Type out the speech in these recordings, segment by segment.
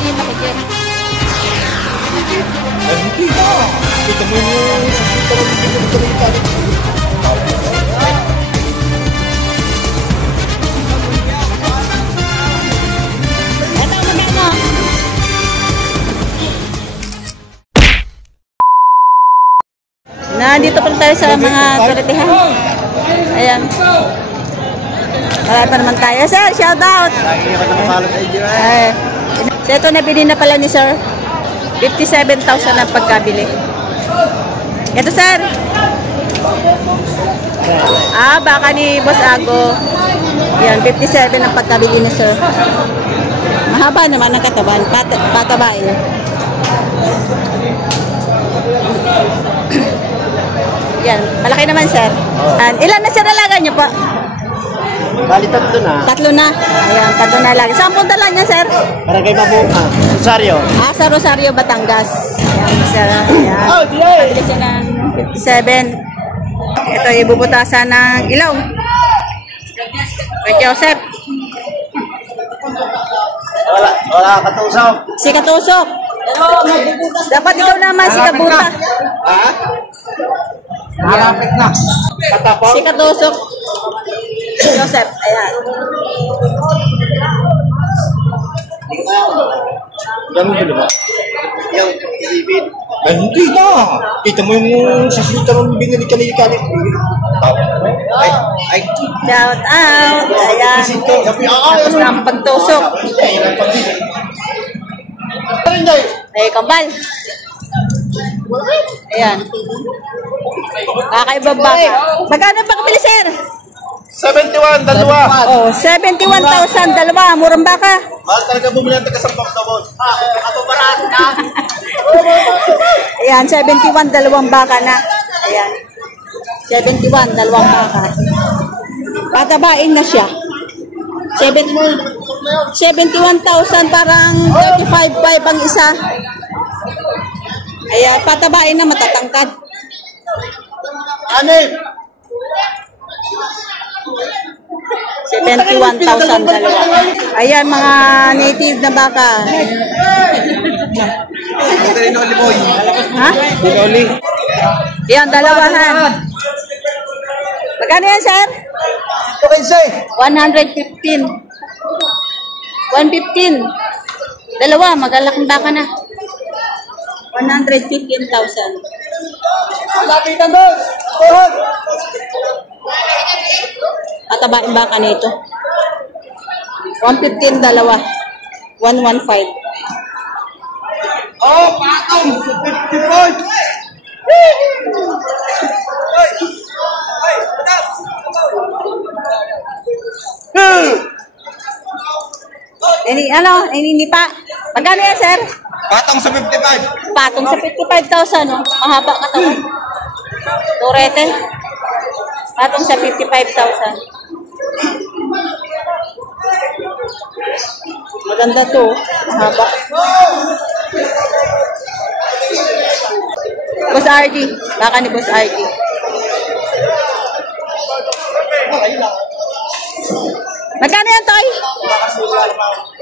mahigit na higit. Hindi na. Kita mo yung sasita mo yung pinagkalitan. Ito, magkano? Nandito pa tayo sa mga karetihan. Ayan. Marami pa naman tayo. Sir, shout out! So ito nabili na pala ni sir. 57,000 ang pagkabili. Ito sir. Baka ni Boss Ago. Yan, 57 ang pagkabili ni sir. Mahaba naman ang katawan. Patabain. Yan, malaki naman sir. Ilan na sir alaga niyo po? Bali, tatlo na. Tatlo na. Ayan, tatlo na lang. Saan punta lang niya, sir? Para kay Mabuka. Rosario. Sa Rosario, Batangas. Ayan, sir. Ayan. Oh, yeah. Pagkili siya ng 57. Ito, ibubutasan ng ilaw. Kay Joseph. Wala katusok. Si Katusok. Dapat ikaw naman, si Kabuta. Ha? Malapit na. Katapos? Si Katusok. Joseph. Ayan. Ganun ba ba? Yung ibig. Hindi na. Kita mo yung sasita mo binili kanil-kanil. Ay. Shout out. Ayan. Tapos na ang pagtusok. Ay, kambal. Ayan. Kakaibang baka. Magkano pang bili, sir? 71, dalawa. Oh, 71,000, dalawa. Murang baka. Mahal talaga bumili ang taga-sampang na boss. Ako paraan na. Ayan, 71, dalawang baka na. Ayan. 71, dalawang baka. Patabain na siya. 71,000, parang 35,500 ang isa. Ayan, patabain na, matatangkad. Anim. 71,000 dalawa. Ayan, mga native na baka. Ha? Binoli. Ayan, dalawahan. Magkano yan, sir? 115. 115. Dalawa, magalaking baka na. 115,000. Lapitan doon. Patabain baka nito. 115, dalawa. 115. Oh, patong. 55. Ini pa. Magkano yan, sir? Patong sa 55. Patong sa 55,000, no? Mahaba katawan. Turete. Patong sa 55,000. Maganda to. Mahaba. Boss RD. Baka ni Boss RD. Magkano yan, Toy?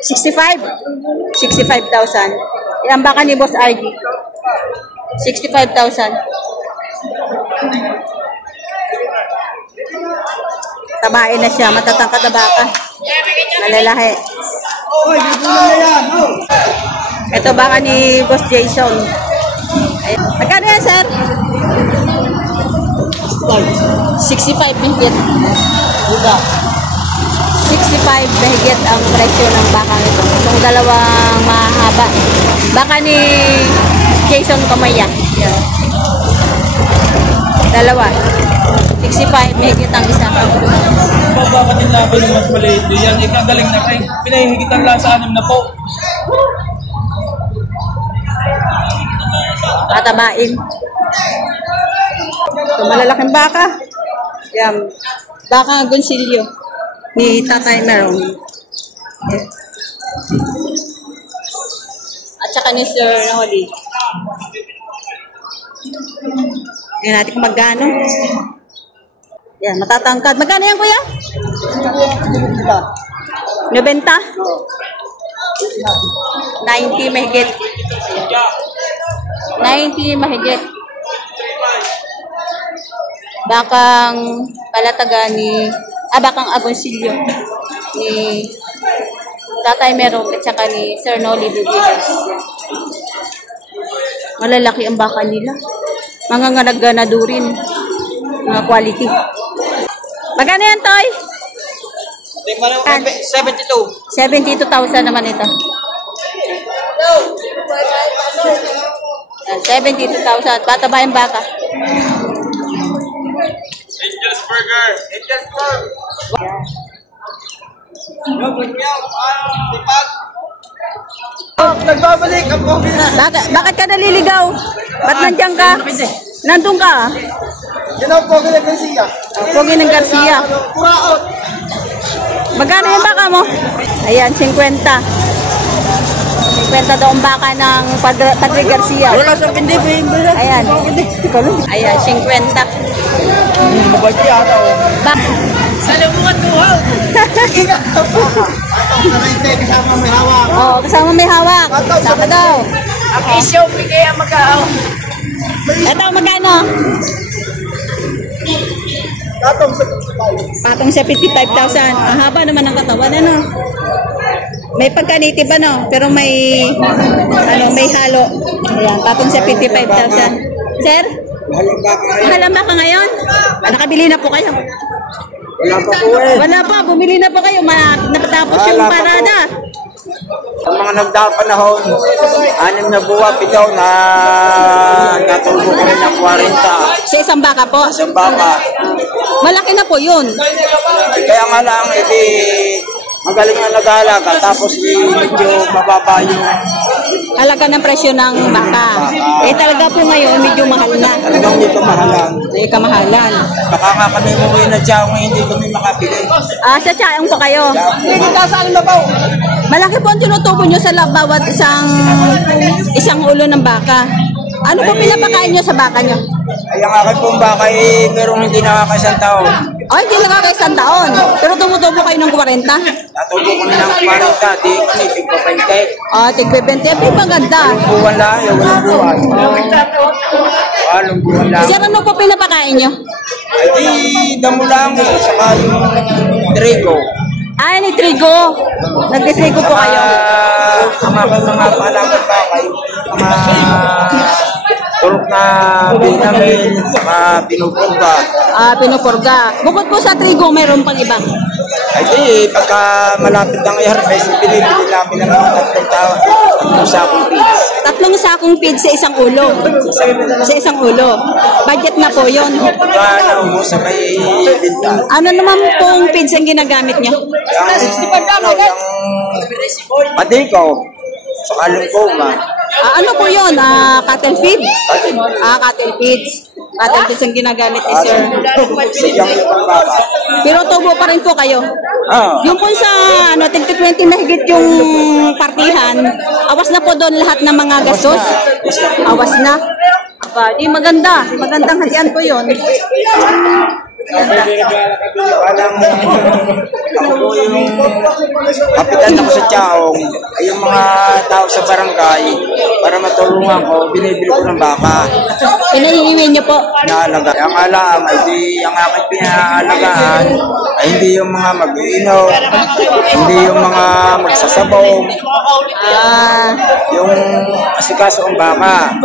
65. 65,000. Yan baka ni Boss RD. 65,000. Tabain na siya. Matatangkad na baka. Malalahi. Ito baka ni Boss Jason. Ayan. Magkano yan, sir? 65 higit. 65 higit ang presyo ng baka nito. Itong dalawang mahaba. Baka ni Jason Kamaya. Yan. Dalawa. 65 higit ang isa. Baka nila ba yung mas maliit yan? Ikagaling na rin. Pinahihigitan lang sa 6 na po. Patabain. Ito malalaking baka. Yan. Baka Gonsilio ni Tatay Merong. At saka ni Sir Naholi. Tingnan natin kung magkano. Yan, matatangkad. Magkano yan, kuya? 90? 90 mahigit. 90 mahigit. Bakang palataga ni, bakang agonsilyo ni Tatay Merong at saka ni Sir Noli Dubigas. Malalaki ang baka nila. Mga nganagganado rin. Mga quality. Magkano yan, Toy? 72,000 naman ito. 72,000. Bata ba yung baka? Angel's Burger. Nagbabalik ang pogi na. Bakit ka naliligaw? Ba't nandiyan ka? Nandun ka? Yan ang pogi na Garcia. Pogi ng Garcia. Kuraot. Magkano yung baka mo? Ayan, 50. 50 daw ang baka ng Padre Garcia. Wala sa pindi. Ayan. Ayan, 50. Mabagi araw. Salubungan tuhaw. Kasama may hawak. Oo, kasama may hawak. Sama daw. Ang isyo, bigay ang mag-aaw. Ito, magkano? Patong sa 55,000. Ang haba naman ng katawan, ano? May pagkaniti ba, no? Pero may, may halo. Ayan, patong sa 55,000. Sir? Mahal ang baka ngayon? Nakabili na po kayo? Wala pa po eh. Wala pa, bumili na po kayo. Napatapos yung Wala pa parada. Ang mga nagdaang panahon, 6 na buwan, 7 na natulog ko rin ng 40. Sa isang baka po? Isang baka. Malaki na po yun. Kaya nga lang, magaling ang nag-aalaga, tapos medyo mababa yung Halaga ng presyo ng baka. Eh talaga po ngayon, medyo mahal na. talagang dito mahalan. May kamahalan. Baka nga kami umuwi na dyan, hindi kami makabili. Sa Chaong po kayo. Hindi saan na ba? Malaki po ang tinutubo nyo sa bawat isang ulo ng baka. Ano po pinapakain nyo sa baka nyo? Ay, ang akin pong baka merong hindi nakakasang taon. Ay, hindi nakakaisang taon. Pero tumutubo kayo ng 40. Natubo kami ng 40, di kami tigpapantay. Tigbe-20. Ay, maganda. Buwan lang, walang buwan. Walang buwan lang. Sir, ano po pinapakain nyo? Ay, di damo lang saka yung trigo. Ay, ni Trigo. Nag-trigo po kayo. Ang aking mga palaman baka, yung mga turok na binamil, saka pinupurga. Pinupurga. Bukod po sa Trigo, mayroon pang iba. Ay di, pagka malapit ng i-harvest, binibili namin ng mga 3 sakong feeds. 3 sakong feed sa isang ulo. Sa isang ulo. Budget na po yun. Pagka naubos sa may binta. Ano naman pong feeds ang ginagamit nyo? Yung padiko, saka lungkoma. Ano po yun? Cattle feed? Cattle feeds. Cattle feeds ang ginagamit ni Sir. Siyang yung baka. Pero tubo pa rin po kayo. Yung po sa 20 na higit yung partihan, awas na po doon lahat ng mga gastos. Awas na. Di maganda. Magandang hatian po yun. Walang ako po yung kapitan ako sa Chaong, ay yung mga tao sa barangay, para matulungan ko, binibili ko ng baka. Pinahihiwin niyo po. Naalaga. Ang alam, ay di ang aking pinaalagaan, ay hindi yung mga mag-iinaw, hindi yung mga magsasabong, yung asikaso ang baka.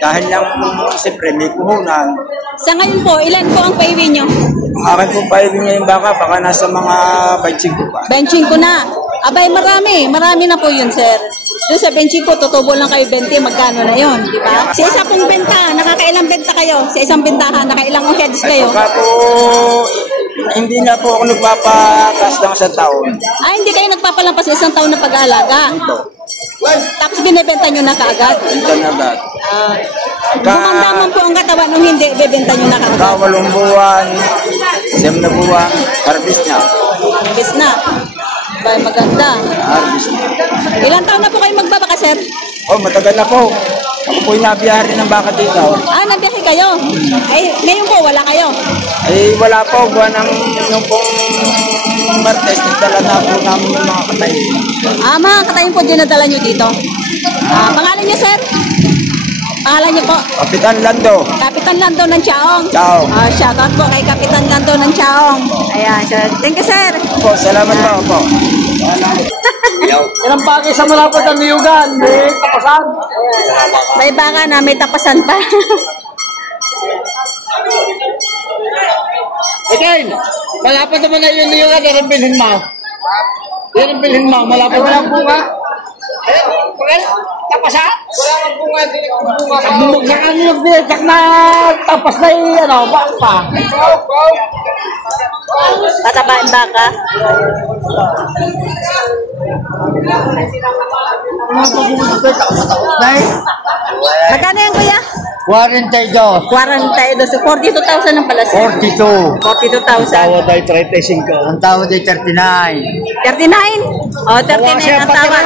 Dahil lang, siyempre, may puhunan. Sa ngayon po, ilan po ang paiwi nyo? Ang akin po paibig niya yung baka, baka nasa mga 25 pa. Benching ko na. Abay, marami. Marami na po yun, sir. Doon sa benching ko, tutubo lang kayo 20, magkano na yun, di ba? Sa isa pong benta, nakakailang benta kayo? Sa isang bentahan, nakailang heads kayo? Baka po, hindi na po ako nagpapatas ng isang taon. Hindi kayo nagpapalampas sa isang taon na pag-aalaga. Tapos binibenta nyo na kaagad? Benta na agad. Gumanda man po ang katawan nung hindi, bibenta nyo na kaagad. 8 buwan, 7 na buwan, harvest na. Harvest na. Bay, maganda. Harvest na. Ilang taon na po kayo magbabaka, sir? Matagal na po. Ako po'y nabiyari ng baka dito. Nabiyahe kayo? Ay, ngayon po, wala kayo? Ay, wala po. Buwan ng yung pong Martes, nagdala na po namin yung mga katayin. Mga katayin po dinadala nyo dito. Pangalan niyo, sir? Pangalan niyo po? Kapitan Lando. Kapitan Lando ng Chaong. Chaong. Shoutout po kay Kapitan Lando ng Chaong. Ayan, sir. Thank you, sir. Po, salamat po. Ilang bagay sa malapad ng niyugan. May tapasan. May baka na may tapasan pa. Again, malapad naman na yun niyugan. Yan ang bilhin mo. Yan ang bilhin mo. Malapad na lang bunga. Tapasan? Wala kang bunga. Bumagsakan niyo yung direktak na tapas na yung baka. Patabain baka. Magkano yan, kuya? 42. 42. So, 42,000 ang pala, sir. 42. 42,000. ay 35. Ang tawad ay 39. 39? O, 39 ang tawad.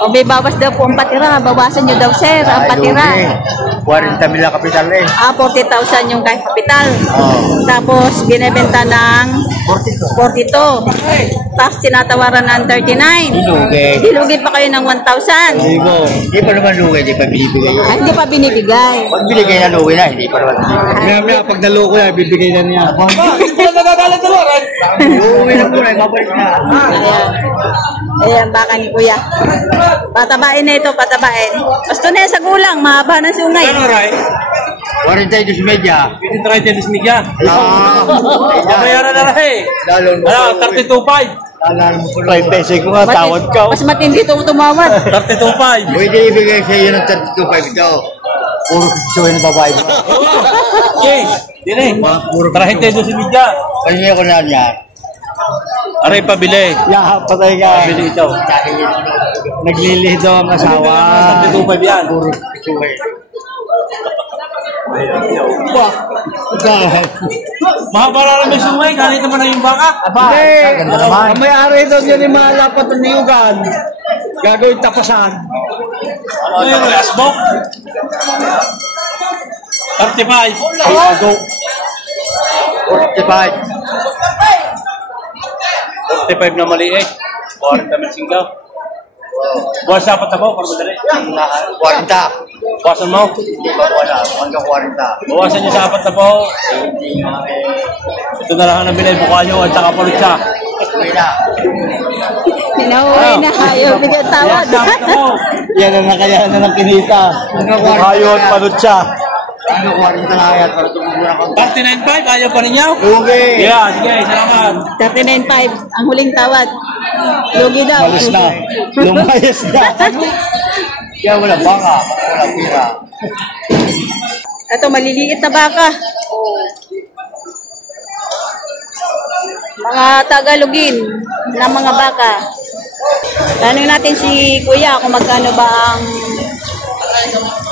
O, may bawas daw po ang patira. Bawasan nyo daw, sir, ang patira. 40 mila kapital eh. 40,000 yung kahit kapital. Oh. Tapos, binibenta ng 42. 42. Tapos, tinatawaran ng 39. Lugi. Dilugin pa kayo ng 1,000. Hindi pa naman lugi, hindi pa binibigay. Ay, hindi pa binibigay. Pag binigay na lugi na, hindi pa naman binibigay. Maya, pag naloko yan, bibigay na niya. Hindi na nagagalit-galit. Lugi na muna, babalik na. Ayan. Ayan, baka ni kuya. Patabain na ito, patabain. Gusto na yan sa gulang, mahaba ng sungay. Ano, Ray? 42 media. Pwede try tennis media. Bayaran na Ray. Lalo mo. Ano, 32.5. Lalo mo. 5 pesos ko nga, tawad ka. Mas matindi itong tumawad. 32.5. Pwede ibigay sa iyo ng 32.5 ito. Puro piso yung babae mo. Okay. Dine. Tarahin tayo si media. Kanya ko na niya. Aray, pabili. Yeah, patay ka. Pabili ito. Naglilih daw ang asawa. 32.5 yan. Puro piso eh. Mahaba na naman yung sungay. Galit naman na yung baka. Hindi. Ang may-ari daw dyan yung malapat ng niyugan. Gagawin tapasan. Ano yung last book? 35. Go. 45. 45 na maliit. 40 na singgaw. Buwas dapat na po, para madali. 40. Buwasan mo. Hindi pa wala. Hanggang 40. Buwasan niyo sa apat na po. Ito na lang ang nabili. Bukha nyo at saka pulitsa. Uwi na. Pinauwi na, ayaw bigyan tawad. Yan ang nakayahan na ng kinita. Bukha yun, palutsa. Hanggang 40 na yan para tumubo na kami. 39.5, ayaw pa ninyo? Okay. Yeah, sige, salamat. 39.5, ang huling tawad. Lugi daw. Malis na. Lumayas na. Kaya wala baka. Wala pira. Ito, maliliit na baka. Mga Tagalogin na mga baka. Tanong natin si Kuya kung magkano ba ang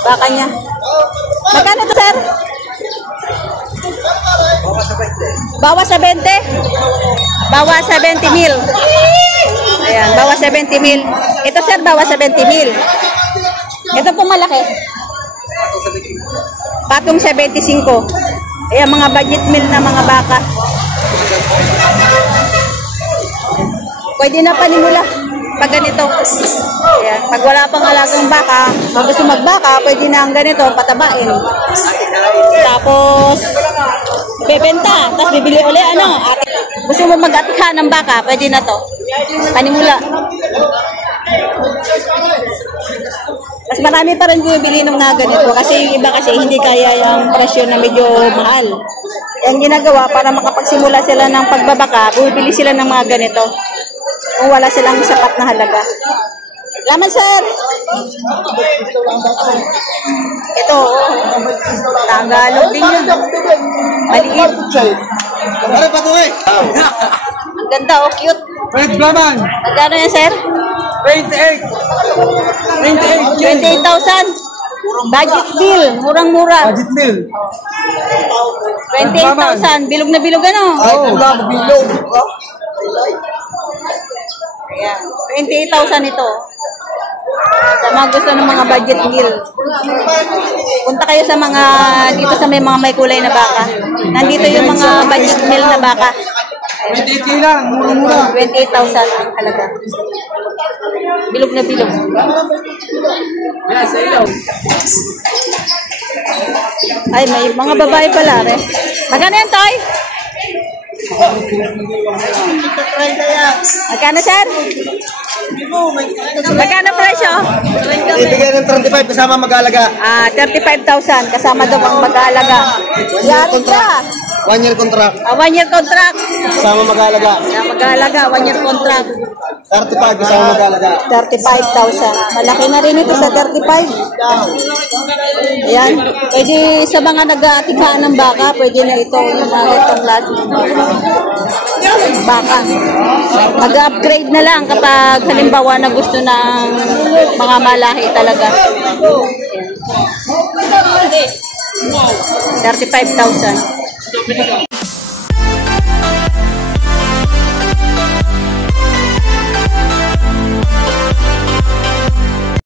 baka niya. Magkano to, sir? Bawas sa 20. Bawas sa 20 mil. Ayan, bawas sa 20 mil. Ito, sir, bawas sa 20 mil. Ito pong malaki. Patong sa 25. Ayan, mga budget meal na mga baka. Pwede na panimula pag ganito. Ayan, pag wala pang alagang baka, pag gusto magbaka, pwede na ang ganito, patabain. Tapos, bebenta. Tapos bibili ulit, ano, gusto mo mag-atikha ng baka, pwede na to. Panimula. Mas marami pa rin bumibili ng mga ganito kasi yung iba kasi hindi kaya yung presyo na medyo mahal. Ang ginagawa para makapagsimula sila ng pagbabaka, bumibili sila ng mga ganito kung wala silang sapat na halaga. Laman, sir! Ito, Tagalog din yun. Maliit. Ano pa ito eh? Ang ganda, oh, cute. Red Blaman. Magkano yan, sir? 28. 28,000. Budget deal. Murang-mura. Budget meal. 28,000. Bilog na bilog, ano? Oo. Bilog. Ayan. 28,000 ito. Sa mga gusto ng mga budget meal. Punta kayo sa mga, dito sa may mga may kulay na baka. Nandito yung mga budget meal na baka. 28K lang, mura-mura. 28,000 ang halaga. Bilog na bilog. Ay, may mga babae pala, re. Magkano yan, Toy? Magkano, sir? Magkano presyo? Ibigay ng 35 kasama mag-alaga. 35,000 kasama daw ang mag-aalaga. Yari ka. 1 year contract. 1 year contract. Kasama mag-alaga. Kaya mag-aalaga, 1 year contract. 35 kasama mag-alaga. 35,000. Malaki na rin ito sa 35. Ayan. Pwede sa mga nag-aatikaan ng baka, pwede na ito yung mga itong klase. Baka. Mag-upgrade na lang kapag halimbawa na gusto ng mga malahi talaga. 35,000.